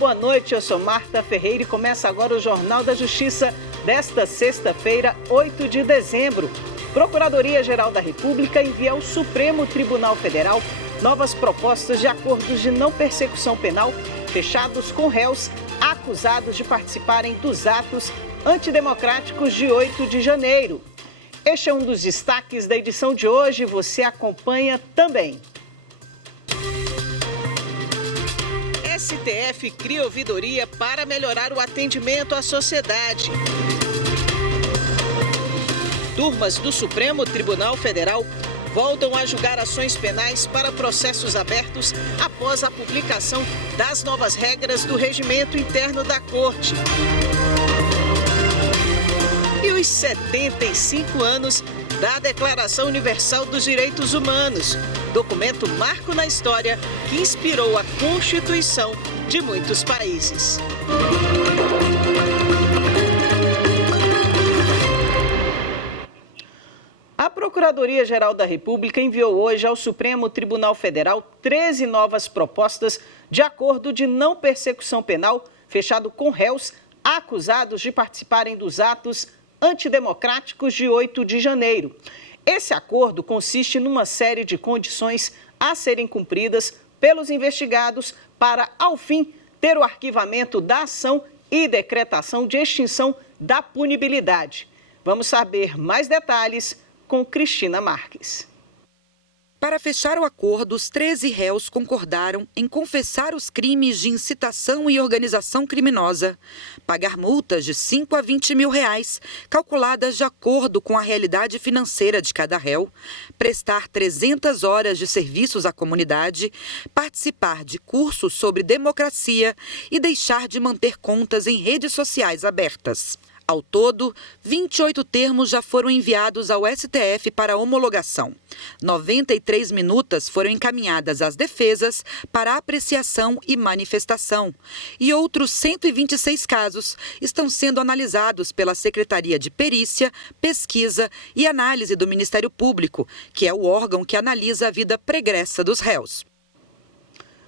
boa noite. Eu sou Marta Ferreira e começa agora o Jornal da Justiça desta sexta-feira, 8 de dezembro. Procuradoria-Geral da República envia ao Supremo Tribunal Federal novas propostas de acordos de não persecução penal fechados com réus acusados de participarem dos atos antidemocráticos de 8 de janeiro. Este é um dos destaques da edição de hoje, você acompanha também. STF cria ouvidoria para melhorar o atendimento à sociedade. Turmas do Supremo Tribunal Federal voltam a julgar ações penais para processos abertos após a publicação das novas regras do regimento interno da Corte. E os 75 anos da Declaração Universal dos Direitos Humanos, documento marco na história que inspirou a Constituição de muitos países. A Procuradoria-Geral da República enviou hoje ao Supremo Tribunal Federal 13 novas propostas de acordo de não persecução penal fechado com réus acusados de participarem dos atos antidemocráticos de 8 de janeiro. Esse acordo consiste numa série de condições a serem cumpridas pelos investigados para, ao fim, ter o arquivamento da ação e decretação de extinção da punibilidade. Vamos saber mais detalhes com Cristina Marques. Para fechar o acordo, os 13 réus concordaram em confessar os crimes de incitação e organização criminosa, pagar multas de 5 a 20 mil reais, calculadas de acordo com a realidade financeira de cada réu, prestar 300 horas de serviços à comunidade, participar de cursos sobre democracia e deixar de manter contas em redes sociais abertas. Ao todo, 28 termos já foram enviados ao STF para homologação. 93 minutas foram encaminhadas às defesas para apreciação e manifestação. E outros 126 casos estão sendo analisados pela Secretaria de Perícia, Pesquisa e Análise do Ministério Público, que é o órgão que analisa a vida pregressa dos réus.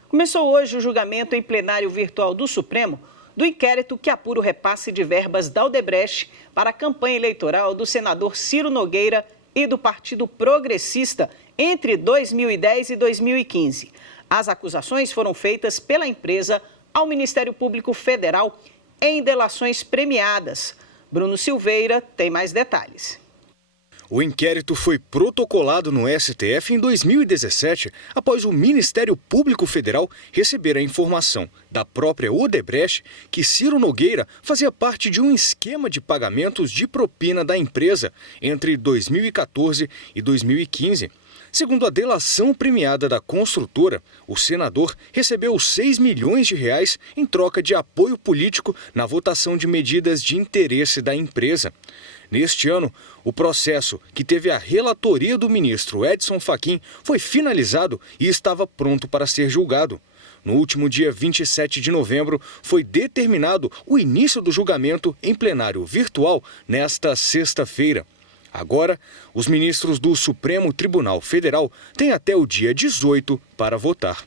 Começou hoje o julgamento em plenário virtual do Supremo do inquérito que apura o repasse de verbas da Odebrecht para a campanha eleitoral do senador Ciro Nogueira e do Partido Progressista entre 2010 e 2015. As acusações foram feitas pela empresa ao Ministério Público Federal em delações premiadas. Bruno Silveira tem mais detalhes. O inquérito foi protocolado no STF em 2017, após o Ministério Público Federal receber a informação da própria Odebrecht que Ciro Nogueira fazia parte de um esquema de pagamentos de propina da empresa entre 2014 e 2015. Segundo a delação premiada da construtora, o senador recebeu 6 milhões de reais em troca de apoio político na votação de medidas de interesse da empresa. Neste ano, o processo, que teve a relatoria do ministro Edson Fachin, foi finalizado e estava pronto para ser julgado. No último dia 27 de novembro, foi determinado o início do julgamento em plenário virtual nesta sexta-feira. Agora, os ministros do Supremo Tribunal Federal têm até o dia 18 para votar.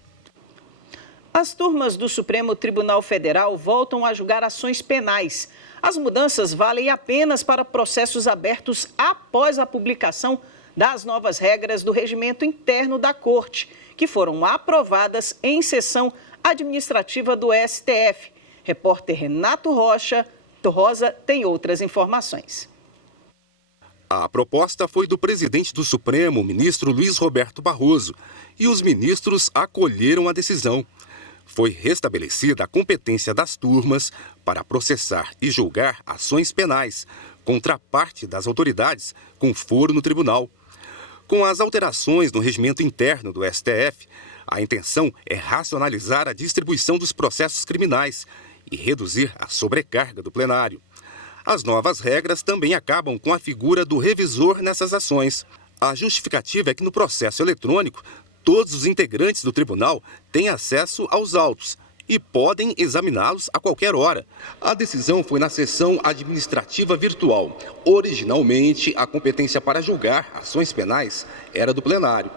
As turmas do Supremo Tribunal Federal voltam a julgar ações penais. As mudanças valem apenas para processos abertos após a publicação das novas regras do regimento interno da Corte, que foram aprovadas em sessão administrativa do STF. Repórter Renato Rosa tem outras informações. A proposta foi do presidente do Supremo, ministro Luiz Roberto Barroso, e os ministros acolheram a decisão. Foi restabelecida a competência das turmas para processar e julgar ações penais contra parte das autoridades com foro no tribunal. Com as alterações no regimento interno do STF, a intenção é racionalizar a distribuição dos processos criminais e reduzir a sobrecarga do plenário. As novas regras também acabam com a figura do revisor nessas ações. A justificativa é que no processo eletrônico, todos os integrantes do tribunal têm acesso aos autos e podem examiná-los a qualquer hora. A decisão foi na sessão administrativa virtual. Originalmente, a competência para julgar ações penais era do plenário.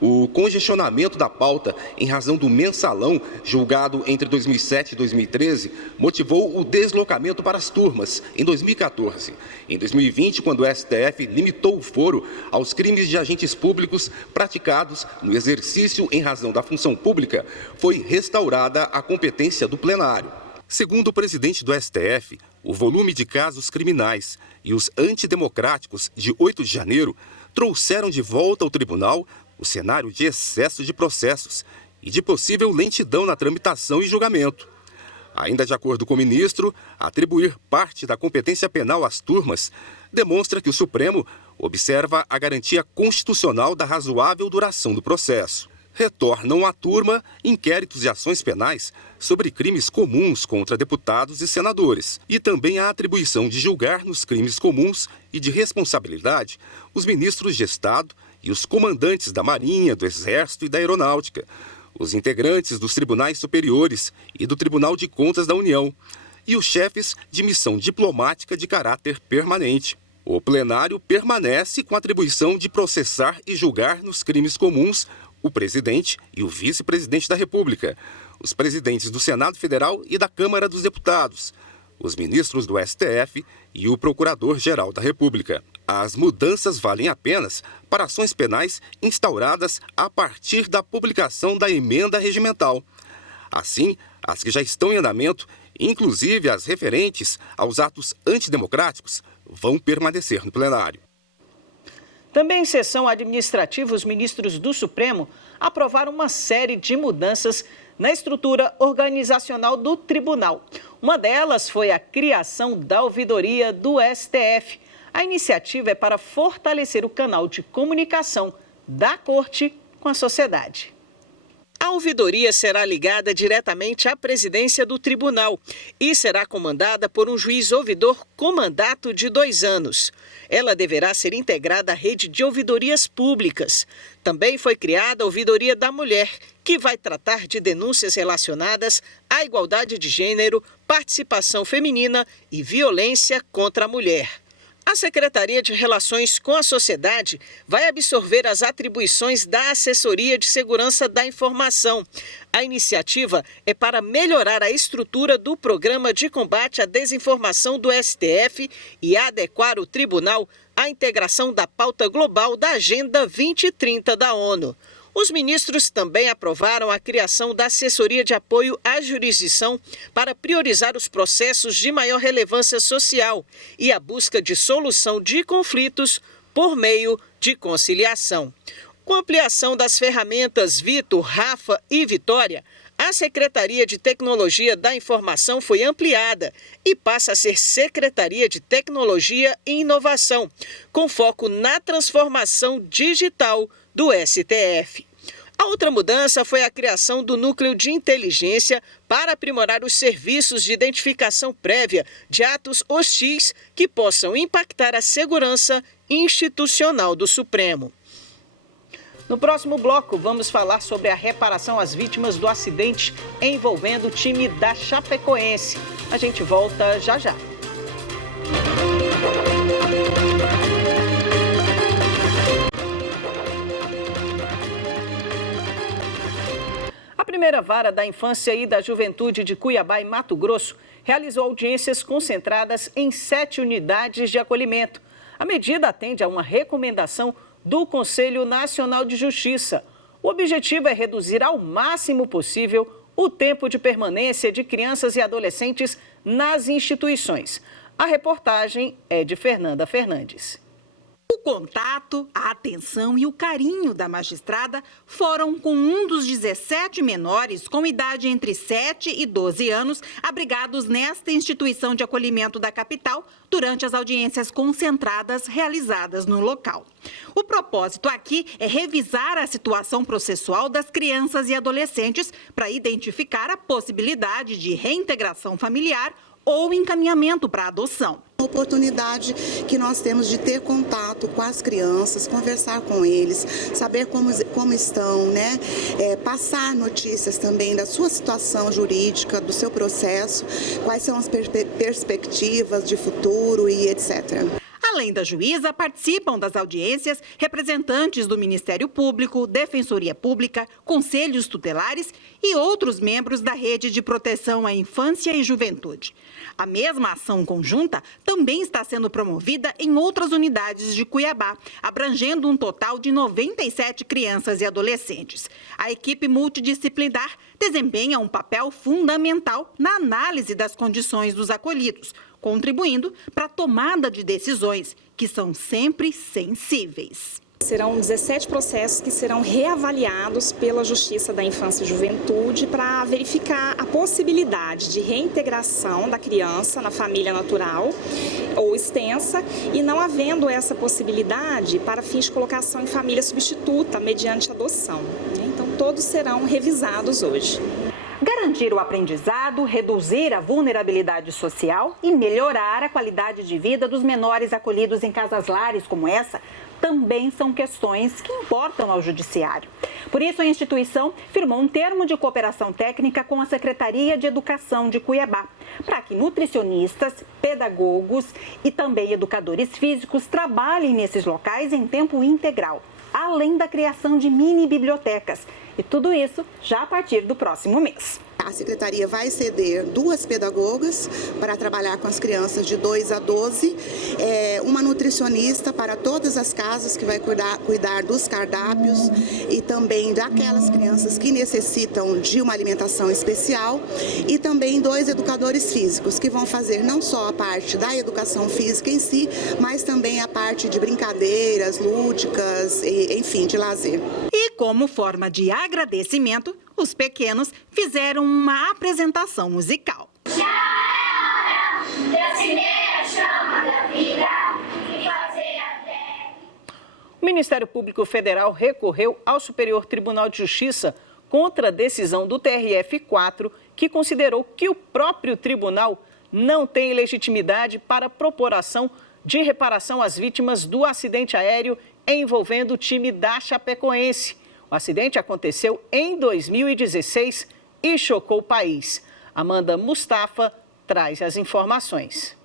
O congestionamento da pauta em razão do mensalão, julgado entre 2007 e 2013, motivou o deslocamento para as turmas em 2014. Em 2020, quando o STF limitou o foro aos crimes de agentes públicos praticados no exercício em razão da função pública, foi restaurada a competência do plenário. Segundo o presidente do STF, o volume de casos criminais e os antidemocráticos de 8 de janeiro trouxeram de volta ao tribunal o cenário de excesso de processos e de possível lentidão na tramitação e julgamento. Ainda de acordo com o ministro, atribuir parte da competência penal às turmas demonstra que o Supremo observa a garantia constitucional da razoável duração do processo. Retornam à turma inquéritos e ações penais sobre crimes comuns contra deputados e senadores, e também a atribuição de julgar nos crimes comuns e de responsabilidade os ministros de Estado e os comandantes da Marinha, do Exército e da Aeronáutica, os integrantes dos tribunais superiores e do Tribunal de Contas da União, e os chefes de missão diplomática de caráter permanente. O plenário permanece com a atribuição de processar e julgar nos crimes comuns o presidente e o vice-presidente da República, os presidentes do Senado Federal e da Câmara dos Deputados, os ministros do STF e o Procurador-Geral da República. As mudanças valem apenas para ações penais instauradas a partir da publicação da emenda regimental. Assim, as que já estão em andamento, inclusive as referentes aos atos antidemocráticos, vão permanecer no plenário. Também em sessão administrativa, os ministros do Supremo aprovaram uma série de mudanças na estrutura organizacional do tribunal. Uma delas foi a criação da ouvidoria do STF. A iniciativa é para fortalecer o canal de comunicação da Corte com a sociedade. A ouvidoria será ligada diretamente à presidência do tribunal e será comandada por um juiz ouvidor com mandato de 2 anos. Ela deverá ser integrada à rede de ouvidorias públicas. Também foi criada a Ouvidoria da Mulher, que vai tratar de denúncias relacionadas à igualdade de gênero, participação feminina e violência contra a mulher. A Secretaria de Relações com a Sociedade vai absorver as atribuições da Assessoria de Segurança da Informação. A iniciativa é para melhorar a estrutura do Programa de Combate à Desinformação do STF e adequar o tribunal à integração da pauta global da Agenda 2030 da ONU. Os ministros também aprovaram a criação da Assessoria de Apoio à Jurisdição para priorizar os processos de maior relevância social e a busca de solução de conflitos por meio de conciliação. Com a ampliação das ferramentas Vitor, Rafa e Vitória, a Secretaria de Tecnologia da Informação foi ampliada e passa a ser Secretaria de Tecnologia e Inovação, com foco na transformação digital do STF. A outra mudança foi a criação do Núcleo de Inteligência para aprimorar os serviços de identificação prévia de atos hostis que possam impactar a segurança institucional do Supremo. No próximo bloco, vamos falar sobre a reparação às vítimas do acidente envolvendo o time da Chapecoense. A gente volta já já. A primeira vara da Infância e da Juventude de Cuiabá e Mato Grosso realizou audiências concentradas em 7 unidades de acolhimento. A medida atende a uma recomendação do Conselho Nacional de Justiça. O objetivo é reduzir ao máximo possível o tempo de permanência de crianças e adolescentes nas instituições. A reportagem é de Fernanda Fernandes. O contato, a atenção e o carinho da magistrada foram com um dos 17 menores com idade entre 7 e 12 anos abrigados nesta instituição de acolhimento da capital durante as audiências concentradas realizadas no local. O propósito aqui é revisar a situação processual das crianças e adolescentes para identificar a possibilidade de reintegração familiar ou encaminhamento para adoção. A oportunidade que nós temos de ter contato com as crianças, conversar com eles, saber como estão, né? Passar notícias também da sua situação jurídica, do seu processo, quais são as perspectivas de futuro e etc. Além da juíza, participam das audiências representantes do Ministério Público, Defensoria Pública, conselhos tutelares e outros membros da Rede de Proteção à Infância e Juventude. A mesma ação conjunta também está sendo promovida em outras unidades de Cuiabá, abrangendo um total de 97 crianças e adolescentes. A equipe multidisciplinar desempenha um papel fundamental na análise das condições dos acolhidos, contribuindo para a tomada de decisões que são sempre sensíveis. Serão 17 processos que serão reavaliados pela Justiça da Infância e Juventude para verificar a possibilidade de reintegração da criança na família natural ou extensa e não havendo essa possibilidade para fins de colocação em família substituta mediante adoção. Então, todos serão revisados hoje. Garantir o aprendizado, reduzir a vulnerabilidade social e melhorar a qualidade de vida dos menores acolhidos em casas-lares como essa também são questões que importam ao Judiciário. Por isso, a instituição firmou um termo de cooperação técnica com a Secretaria de Educação de Cuiabá, para que nutricionistas, pedagogos e também educadores físicos trabalhem nesses locais em tempo integral, além da criação de mini-bibliotecas. E tudo isso já a partir do próximo mês. A Secretaria vai ceder 2 pedagogas para trabalhar com as crianças de 2 a 12, uma nutricionista para todas as casas que vai cuidar dos cardápios e também daquelas crianças que necessitam de uma alimentação especial e também 2 educadores físicos que vão fazer não só a parte da educação física em si, mas também a parte de brincadeiras lúdicas, enfim, de lazer. E como forma de agradecimento, os pequenos fizeram uma apresentação musical. Já é hora de acender a chama da vida e fazer até. O Ministério Público Federal recorreu ao Superior Tribunal de Justiça contra a decisão do TRF4, que considerou que o próprio tribunal não tem legitimidade para propor ação de reparação às vítimas do acidente aéreo envolvendo o time da Chapecoense. O acidente aconteceu em 2016 e chocou o país. Amanda Mustafa traz as informações.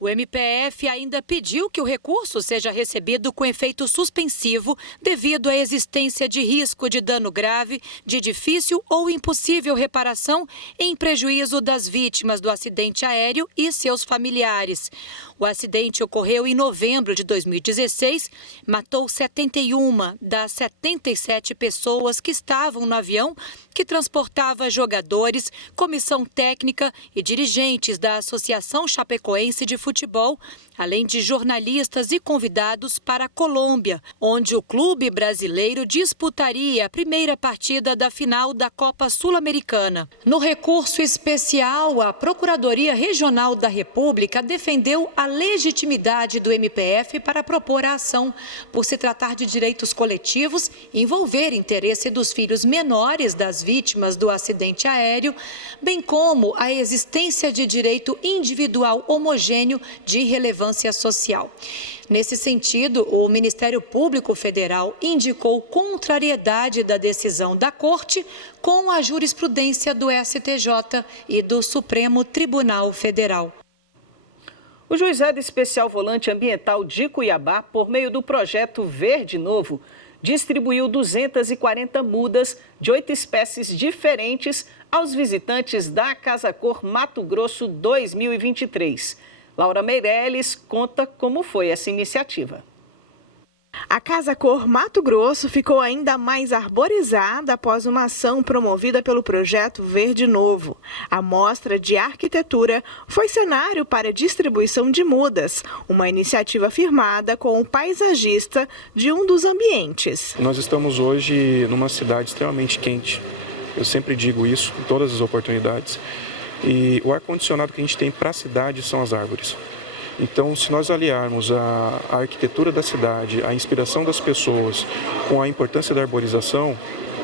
O MPF ainda pediu que o recurso seja recebido com efeito suspensivo devido à existência de risco de dano grave, de difícil ou impossível reparação em prejuízo das vítimas do acidente aéreo e seus familiares. O acidente ocorreu em novembro de 2016, matou 71 das 77 pessoas que estavam no avião que transportava jogadores, comissão técnica e dirigentes da Associação Chapecoense de Futebol, além de jornalistas e convidados para a Colômbia, onde o clube brasileiro disputaria a primeira partida da final da Copa Sul-Americana. No recurso especial, a Procuradoria Regional da República defendeu a legitimidade do MPF para propor a ação, por se tratar de direitos coletivos e envolver interesse dos filhos menores das vítimas do acidente aéreo, bem como a existência de direito individual homogêneo de relevância social. Nesse sentido, o Ministério Público Federal indicou contrariedade da decisão da Corte com a jurisprudência do STJ e do Supremo Tribunal Federal. O Juizado Especial Volante Ambiental de Cuiabá, por meio do projeto Verde Novo, distribuiu 240 mudas de 8 espécies diferentes aos visitantes da Casa Cor Mato Grosso 2023. Laura Meirelles conta como foi essa iniciativa. A Casa Cor Mato Grosso ficou ainda mais arborizada após uma ação promovida pelo projeto Verde Novo. A mostra de arquitetura foi cenário para a distribuição de mudas, uma iniciativa firmada com o paisagista de um dos ambientes. Nós estamos hoje numa cidade extremamente quente. Eu sempre digo isso em todas as oportunidades. E o ar-condicionado que a gente tem para a cidade são as árvores. Então, se nós aliarmos a arquitetura da cidade, a inspiração das pessoas com a importância da arborização,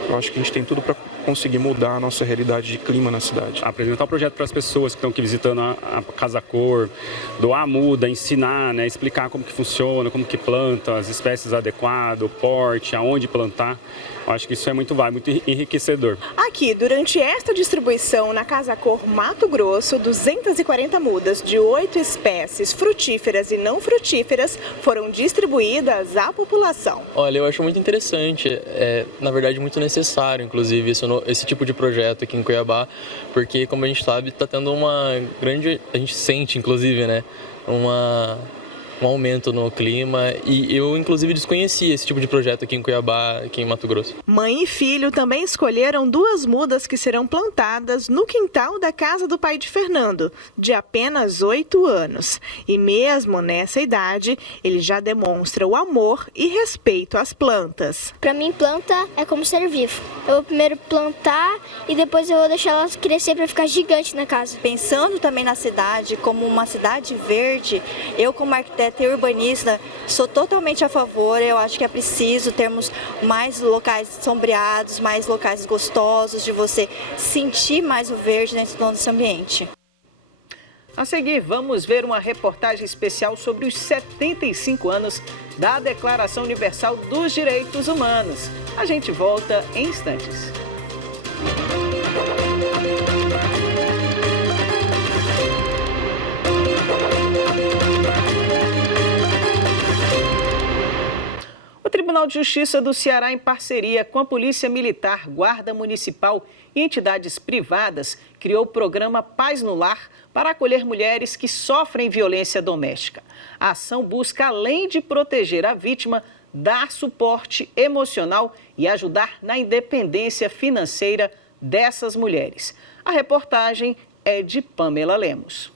eu acho que a gente tem tudo para conseguir mudar a nossa realidade de clima na cidade. Apresentar o projeto para as pessoas que estão aqui visitando a Casa Cor, doar muda, ensinar, explicar como que funciona, como que planta, as espécies adequadas, o porte, aonde plantar. Eu acho que isso é muito válido, muito enriquecedor. Aqui, durante esta distribuição na Casa Cor Mato Grosso, 240 mudas de 8 espécies frutíferas e não frutíferas foram distribuídas à população. Olha, eu acho muito interessante, na verdade muito necessário, inclusive, esse tipo de projeto aqui em Cuiabá, porque, como a gente sabe, está tendo uma grande, a gente sente, inclusive, né, um aumento no clima, e eu inclusive desconhecia esse tipo de projeto aqui em Cuiabá, aqui em Mato Grosso. Mãe e filho também escolheram 2 mudas que serão plantadas no quintal da casa do pai de Fernando, de apenas 8 anos. E mesmo nessa idade, ele já demonstra o amor e respeito às plantas. Para mim, planta é como ser vivo. Eu vou primeiro plantar e depois eu vou deixar elas crescer para ficar gigante na casa. Pensando também na cidade como uma cidade verde, eu como arquiteta e urbanista sou totalmente a favor. Eu acho que é preciso termos mais locais sombreados, mais locais gostosos de você sentir mais o verde dentro do nosso ambiente. A seguir, vamos ver uma reportagem especial sobre os 75 anos da Declaração Universal dos Direitos Humanos. A gente volta em instantes. O Tribunal de Justiça do Ceará, em parceria com a Polícia Militar, Guarda Municipal e entidades privadas, criou o programa Paz no Lar para acolher mulheres que sofrem violência doméstica. A ação busca, além de proteger a vítima, dar suporte emocional e ajudar na independência financeira dessas mulheres. A reportagem é de Pamela Lemos.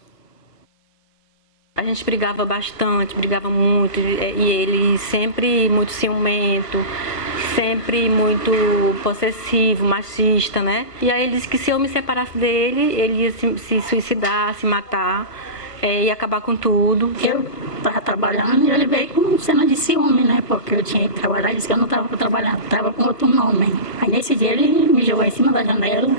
A gente brigava bastante, brigava muito, e ele sempre muito ciumento, sempre muito possessivo, machista, né? E aí ele disse que se eu me separasse dele, ele ia se suicidar, se matar, ia acabar com tudo. Eu estava trabalhando e ele veio com cena de ciúme, né? Porque eu tinha que trabalhar, ele disse que eu não estava trabalhando, estava com outro nome. Aí nesse dia ele me jogou em cima da janela,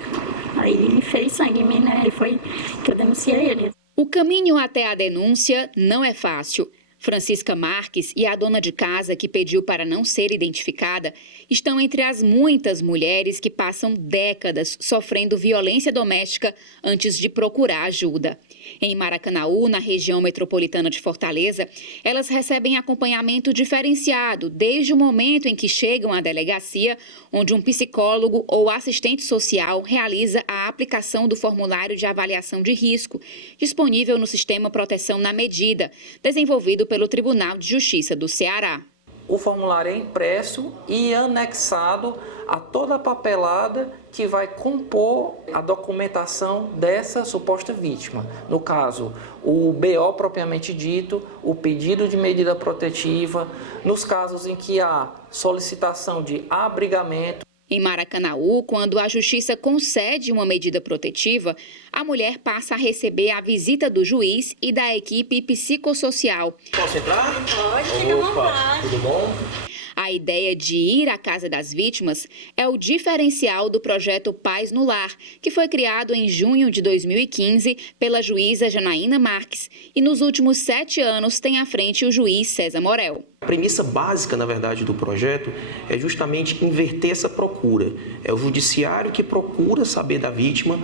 aí ele fez sangue em mim, né? E foi que eu denunciei ele. O caminho até a denúncia não é fácil. Francisca Marques e a dona de casa que pediu para não ser identificada estão entre as muitas mulheres que passam décadas sofrendo violência doméstica antes de procurar ajuda. Em Maracanaú, na região metropolitana de Fortaleza, elas recebem acompanhamento diferenciado desde o momento em que chegam à delegacia, onde um psicólogo ou assistente social realiza a aplicação do formulário de avaliação de risco, disponível no sistema Proteção na Medida, desenvolvido pelo Tribunal de Justiça do Ceará. O formulário é impresso e anexado a toda a papelada que vai compor a documentação dessa suposta vítima. No caso, o BO propriamente dito, o pedido de medida protetiva, nos casos em que há solicitação de abrigamento. Em Maracanaú, quando a Justiça concede uma medida protetiva, a mulher passa a receber a visita do juiz e da equipe psicossocial. Posso entrar? Pode, fica à vontade. Tudo bom? A ideia de ir à casa das vítimas é o diferencial do projeto Paz no Lar, que foi criado em junho de 2015 pela juíza Janaína Marques e nos últimos 7 anos tem à frente o juiz César Morel. A premissa básica, na verdade, do projeto é justamente inverter essa procura. É o judiciário que procura saber da vítima,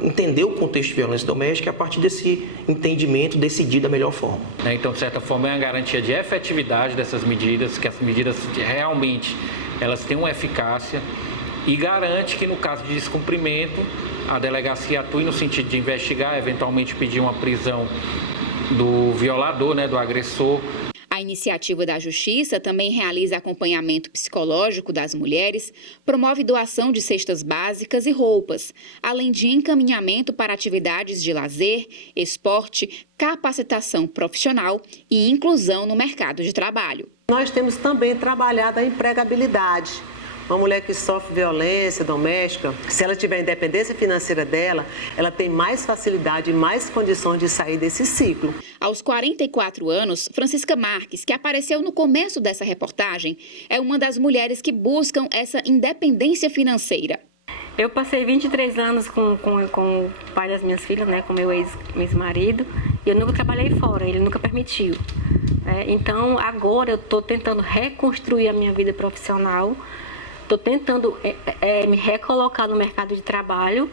entender o contexto de violência doméstica e, a partir desse entendimento, decidir da melhor forma. Então, de certa forma, é uma garantia de efetividade dessas medidas, que as medidas realmente elas têm uma eficácia e garante que, no caso de descumprimento, a delegacia atue no sentido de investigar, eventualmente pedir uma prisão do violador, do agressor. A iniciativa da Justiça também realiza acompanhamento psicológico das mulheres, promove doação de cestas básicas e roupas, além de encaminhamento para atividades de lazer, esporte, capacitação profissional e inclusão no mercado de trabalho. Nós temos também trabalhado a empregabilidade. Uma mulher que sofre violência doméstica, se ela tiver a independência financeira dela, ela tem mais facilidade e mais condições de sair desse ciclo. Aos 44 anos, Francisca Marques, que apareceu no começo dessa reportagem, é uma das mulheres que buscam essa independência financeira. Eu passei 23 anos com o pai das minhas filhas, com meu ex-marido, e eu nunca trabalhei fora, ele nunca permitiu. Então, agora eu estou tentando reconstruir a minha vida profissional, estou tentando me recolocar no mercado de trabalho.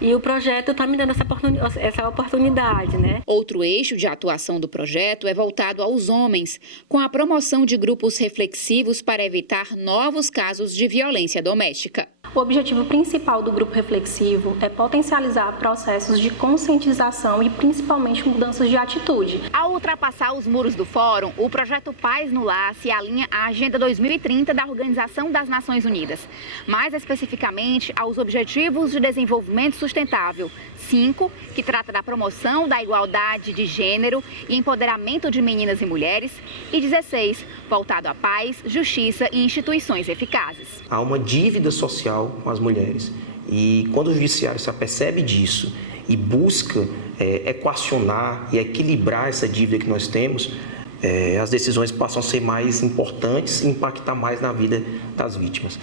E o projeto está me dando essa oportunidade, né? Outro eixo de atuação do projeto é voltado aos homens, com a promoção de grupos reflexivos para evitar novos casos de violência doméstica. O objetivo principal do grupo reflexivo é potencializar processos de conscientização e principalmente mudanças de atitude. Ao ultrapassar os muros do Fórum, o projeto Paz no Lar se alinha à Agenda 2030 da Organização das Nações Unidas, mais especificamente aos Objetivos de Desenvolvimento Sustentável 5, que trata da promoção da igualdade de gênero e empoderamento de meninas e mulheres, e 16, voltado à paz, justiça e instituições eficazes. Há uma dívida social com as mulheres e quando o judiciário se apercebe disso e busca equacionar e equilibrar essa dívida que nós temos, as decisões passam a ser mais importantes e impactar mais na vida das vítimas.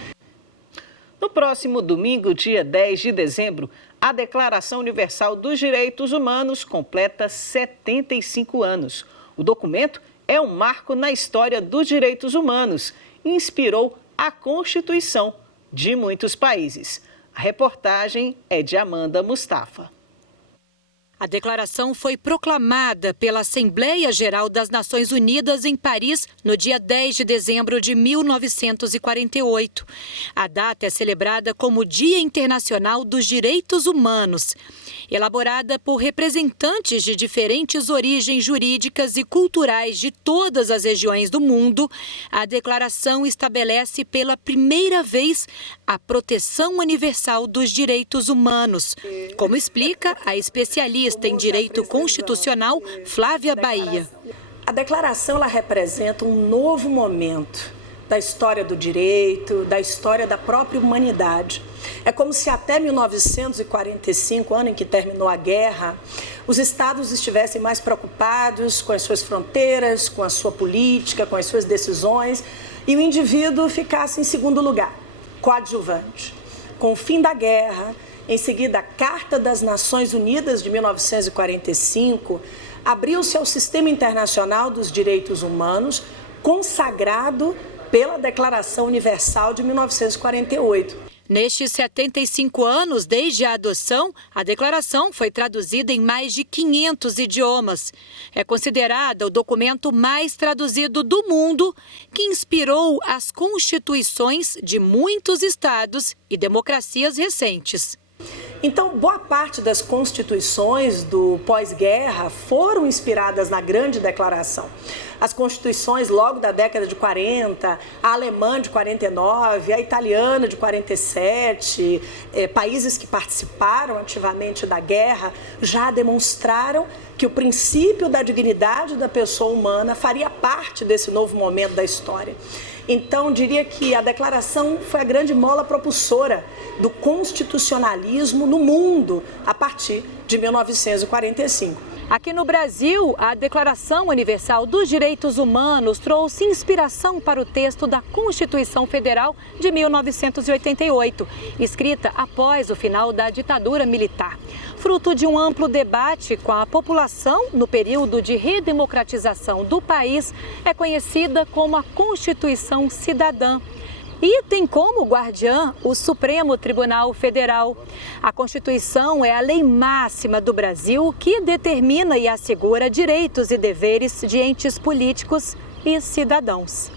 No próximo domingo, dia 10 de dezembro, a Declaração Universal dos Direitos Humanos completa 75 anos. O documento é um marco na história dos direitos humanos e inspirou a Constituição de muitos países. A reportagem é de Amanda Mustafa. A declaração foi proclamada pela Assembleia Geral das Nações Unidas em Paris no dia 10 de dezembro de 1948. A data é celebrada como Dia Internacional dos Direitos Humanos. Elaborada por representantes de diferentes origens jurídicas e culturais de todas as regiões do mundo, a declaração estabelece pela primeira vez a proteção universal dos direitos humanos, como explica a especialista em Direito Constitucional, Flávia Bahia. A declaração ela representa um novo momento da história do direito, da história da própria humanidade. É como se até 1945, ano em que terminou a guerra, os estados estivessem mais preocupados com as suas fronteiras, com a sua política, com as suas decisões, e o indivíduo ficasse em segundo lugar, coadjuvante. Com o fim da guerra, em seguida, a Carta das Nações Unidas de 1945 abriu-se ao Sistema Internacional dos Direitos Humanos, consagrado pela Declaração Universal de 1948. Nestes 75 anos, desde a adoção, a declaração foi traduzida em mais de 500 idiomas. É considerada o documento mais traduzido do mundo, que inspirou as constituições de muitos estados e democracias recentes. Então, boa parte das constituições do pós-guerra foram inspiradas na Grande Declaração. As constituições logo da década de 40, a alemã de 49, a italiana de 47, países que participaram ativamente da guerra, já demonstraram que o princípio da dignidade da pessoa humana faria parte desse novo momento da história. Então, diria que a declaração foi a grande mola propulsora do constitucionalismo no mundo a partir de 1945. Aqui no Brasil, a Declaração Universal dos Direitos Humanos trouxe inspiração para o texto da Constituição Federal de 1988, escrita após o final da ditadura militar. Fruto de um amplo debate com a população no período de redemocratização do país, é conhecida como a Constituição Cidadã. E tem como guardiã o Supremo Tribunal Federal. A Constituição é a lei máxima do Brasil que determina e assegura direitos e deveres de entes políticos e cidadãos.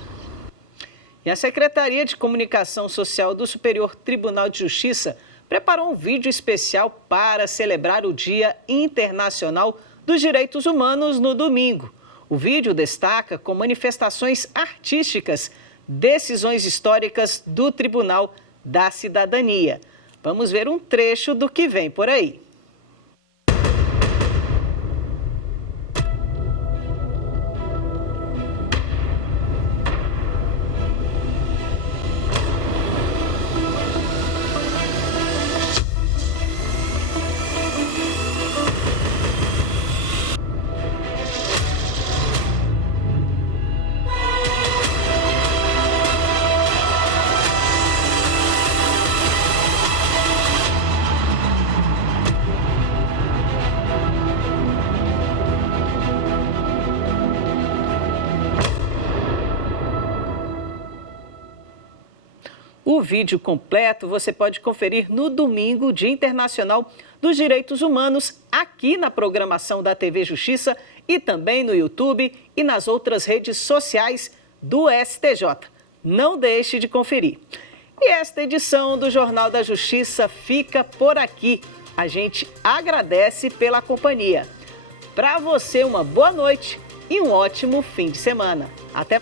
E a Secretaria de Comunicação Social do Superior Tribunal de Justiça preparou um vídeo especial para celebrar o Dia Internacional dos Direitos Humanos no domingo. O vídeo destaca com manifestações artísticas decisões históricas do Tribunal da Cidadania. Vamos ver um trecho do que vem por aí. O vídeo completo você pode conferir no domingo, Dia Internacional dos Direitos Humanos, aqui na programação da TV Justiça e também no YouTube e nas outras redes sociais do STJ. Não deixe de conferir. E esta edição do Jornal da Justiça fica por aqui. A gente agradece pela companhia. Para você, uma boa noite e um ótimo fim de semana. Até